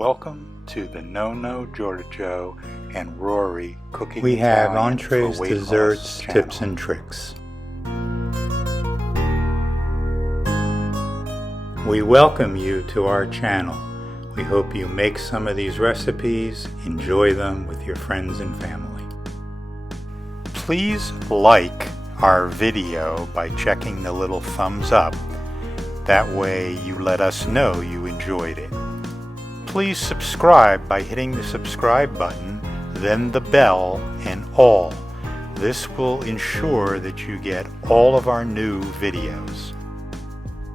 Welcome to the Nonno Giorgio and Rory cooking. We have Italian entrees, for weight desserts, loss tips, channel. and tricks. We welcome you to our channel. We hope you make some of these recipes, enjoy them with your friends and family. Please like our video by checking the little thumbs up. That way you let us know you enjoyed it. Please subscribe by hitting the subscribe button, then the bell, and all. This will ensure that you get all of our new videos.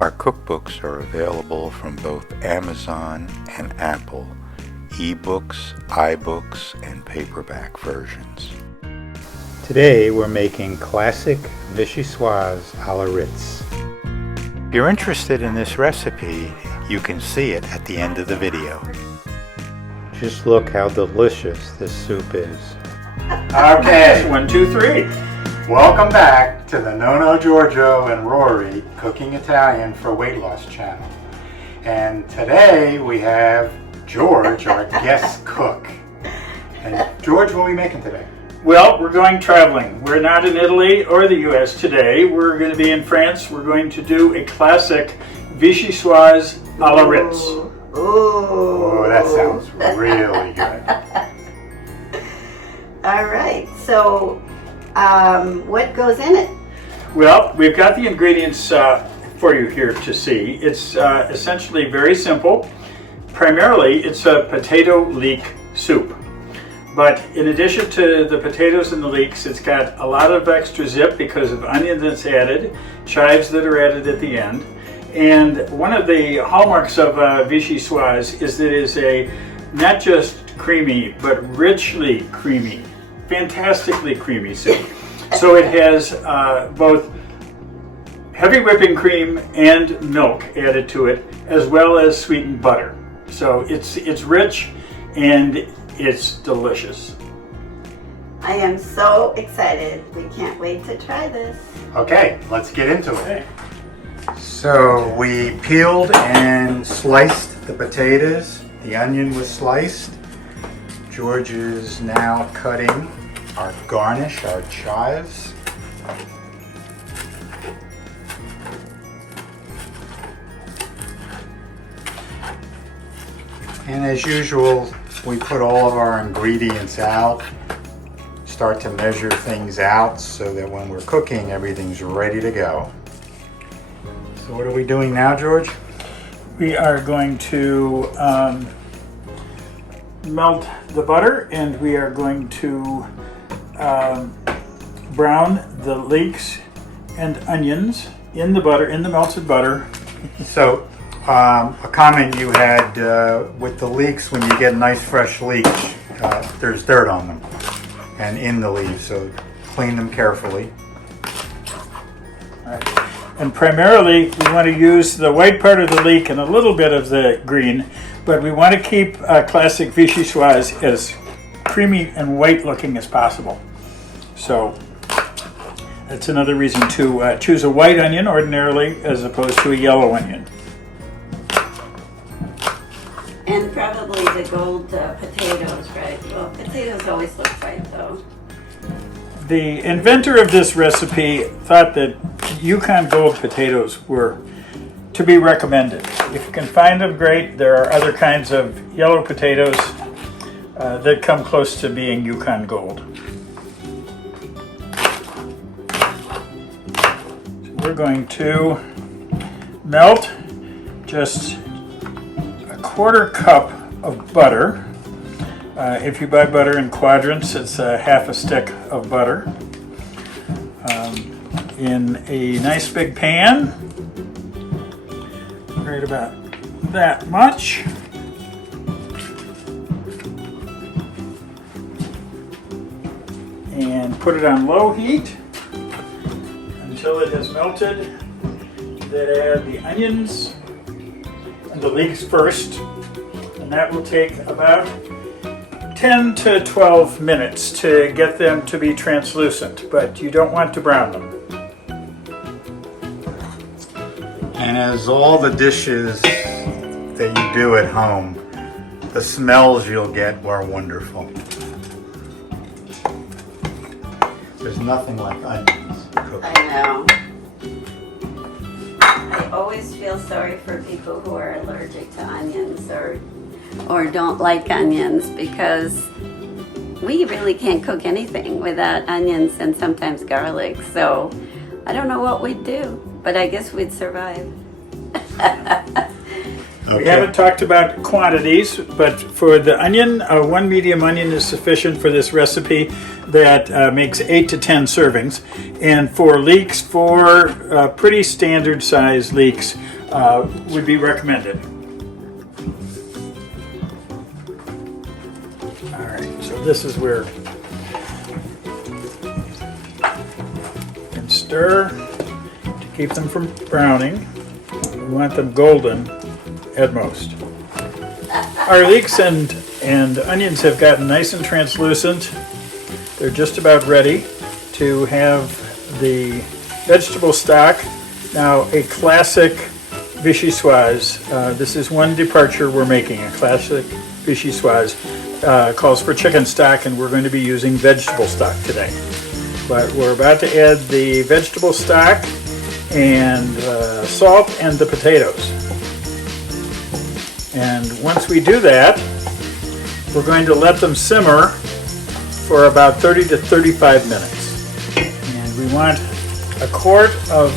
Our cookbooks are available from both Amazon and Apple, ebooks, iBooks, and paperback versions. Today we're making classic Vichyssoise a la Ritz. If you're interested in this recipe, you can see it at the end of the video. Just look how delicious this soup is. Okay, 1, 2, 3. welcome back to the Nonno Giorgio and Rory Cooking Italian for Weight Loss channel. And today we have George, our guest cook. And George, what are we making today? Well, we're going traveling. We're not in Italy or the US today. We're going to be in France. We're going to do a classic Vichyssoise a la Ritz. Oh, that sounds really good. All right, so what goes in it? Well, we've got the ingredients for you here to see. It's essentially very simple. Primarily, it's a potato leek soup. But in addition to the potatoes and the leeks, it's got a lot of extra zip because of onions that's added, chives that are added at the end. And one of the hallmarks of Vichyssoise is that it is a not just creamy, but richly creamy, fantastically creamy soup. So it has both heavy whipping cream and milk added to it, as well as sweetened butter. So it's rich and it's delicious. I am so excited. We can't wait to try this. Okay, let's get into it. Okay. So we peeled and sliced the potatoes. The onion was sliced. George is now cutting our garnish, our chives. And as usual, we put all of our ingredients out, start to measure things out so that when we're cooking, everything's ready to go. So what are we doing now, George? We are going to melt the butter, and we are going to brown the leeks and onions in the butter, in the melted butter. So a comment you had with the leeks, when you get nice fresh leeks, there's dirt on them and in the leaves, so clean them carefully. All right. And primarily, we want to use the white part of the leek and a little bit of the green, but we want to keep classic Vichyssoise as creamy and white looking as possible. So that's another reason to choose a white onion ordinarily as opposed to a yellow onion. And probably the gold potatoes, right? Well, potatoes always look white though. The inventor of this recipe thought that Yukon Gold potatoes were to be recommended. If you can find them, great. There are other kinds of yellow potatoes that come close to being Yukon Gold. So we're going to melt just a 1/4 cup of butter. If you buy butter in quadrants, it's half a stick of butter. In a nice big pan, right about that much. And put it on low heat until it has melted. Then add the onions and the leeks first, and that will take about 10 to 12 minutes to get them to be translucent, but you don't want to brown them. And as all the dishes that you do at home, The smells you'll get are wonderful. There's nothing like onions cooking. I know. I always feel sorry for people who are allergic to onions or don't like onions, because we really can't cook anything without onions and sometimes garlic. So I don't know what we'd do, but I guess we'd survive. We haven't talked about quantities, but for the onion, 1 medium onion is sufficient for this recipe that makes 8 to 10 servings. And for leeks, 4 pretty standard size leeks would be recommended. All right, so this is where you can stir to keep them from browning. We want them golden at most. Our leeks and onions have gotten nice and translucent. They're just about ready to have the vegetable stock. Now, a classic Vichyssoise. This is one departure we're making. A classic Vichyssoise calls for chicken stock, and we're going to be using vegetable stock today. But we're about to add the vegetable stock and salt and the potatoes. And once we do that, we're going to let them simmer for about 30 to 35 minutes. And we want a quart of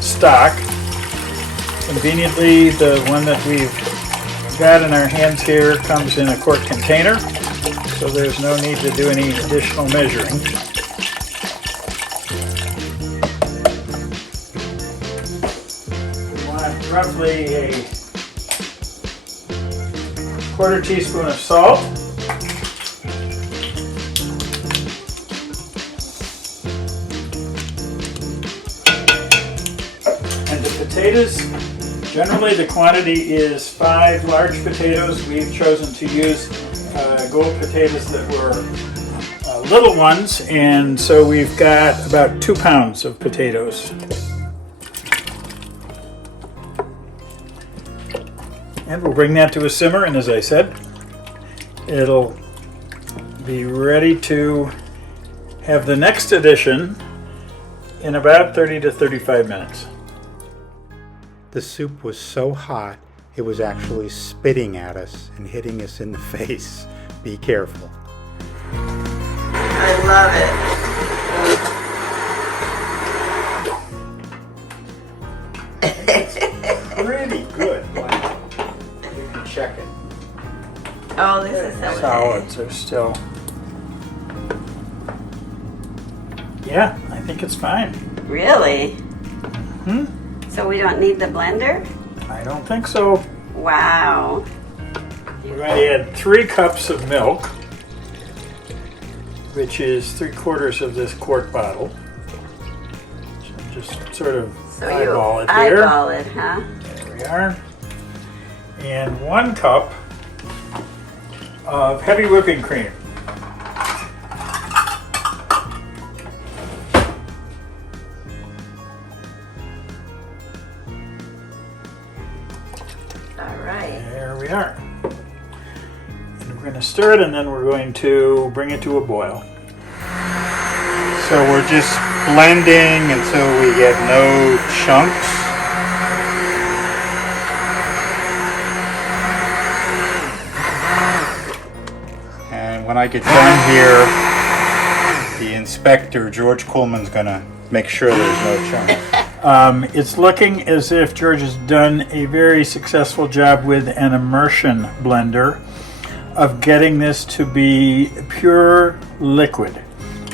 stock. Conveniently, the one that we've got in our hands here comes in a quart container, so there's no need to do any additional measuring. We want roughly a quarter teaspoon of salt, and the potatoes. Generally the quantity is 5 large potatoes. We've chosen to use gold potatoes that were little ones, and so we've got about 2 pounds of potatoes. And we'll bring that to a simmer, and as I said, it'll be ready to have the next addition in about 30 to 35 minutes. The soup was so hot, it was actually spitting at us and hitting us in the face. Be careful. I love it. Pretty good. Wow. You can check it. Oh, this is so Solids are still... Yeah, I think it's fine. Really? Hmm? So we don't need the blender? I don't think so. Wow. We're going to add 3 cups of milk, which is 3/4 of this quart bottle. So just sort of eyeball it there. Eyeball it, huh? There we are. And 1 cup of heavy whipping cream. All right. There we are. And we're going to stir it, and then we're going to bring it to a boil. So we're just blending until we get no chunks. And when I get done here, the inspector, George Coleman's gonna make sure there's no chunks. It's looking as if George has done a very successful job with an immersion blender of getting this to be pure liquid,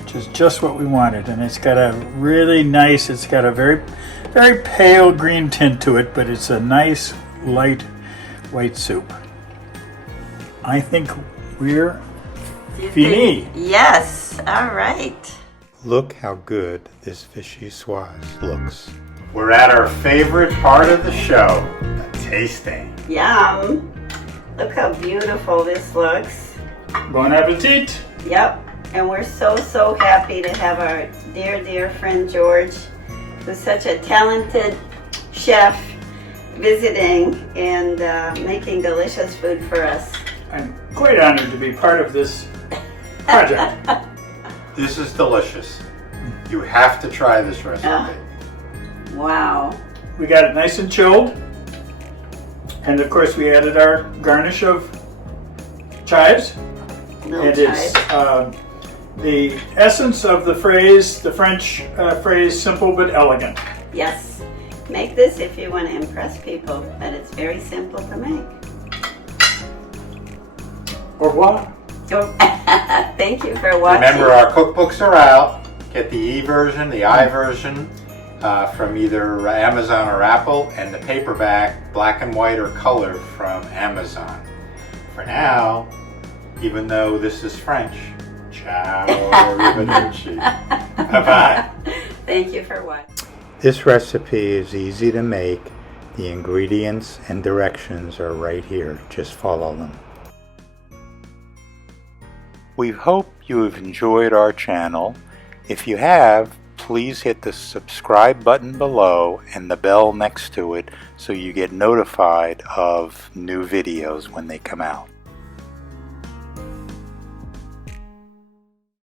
which is just what we wanted. And it's got a really nice, it's got a very, very pale green tint to it, but it's a nice light white soup. I think we're fini. Yes. All right. Look how good this Vichyssoise looks. We're at our favorite part of the show, the tasting. Yum. Look how beautiful this looks. Bon appetit. Yep. And we're so, so happy to have our dear, dear friend George, who's such a talented chef, visiting and making delicious food for us. I'm quite honored to be part of this project. This is delicious. You have to try this recipe. Wow. We got it nice and chilled. And of course we added our garnish of chives. Little And chives. it's the essence of the phrase, the French phrase, simple but elegant. Yes. Make this if you want to impress people, but it's very simple to make. Au revoir. Thank you for watching. Remember, our cookbooks are out. Get the e-version, the I-version from either Amazon or Apple, and the paperback, black and white or color, from Amazon. For now, even though this is French, ciao, arrivederci. Bye-bye. Thank you for watching. This recipe is easy to make. The ingredients and directions are right here. Just follow them. We hope you have enjoyed our channel. If you have, please hit the subscribe button below and the bell next to it so you get notified of new videos when they come out.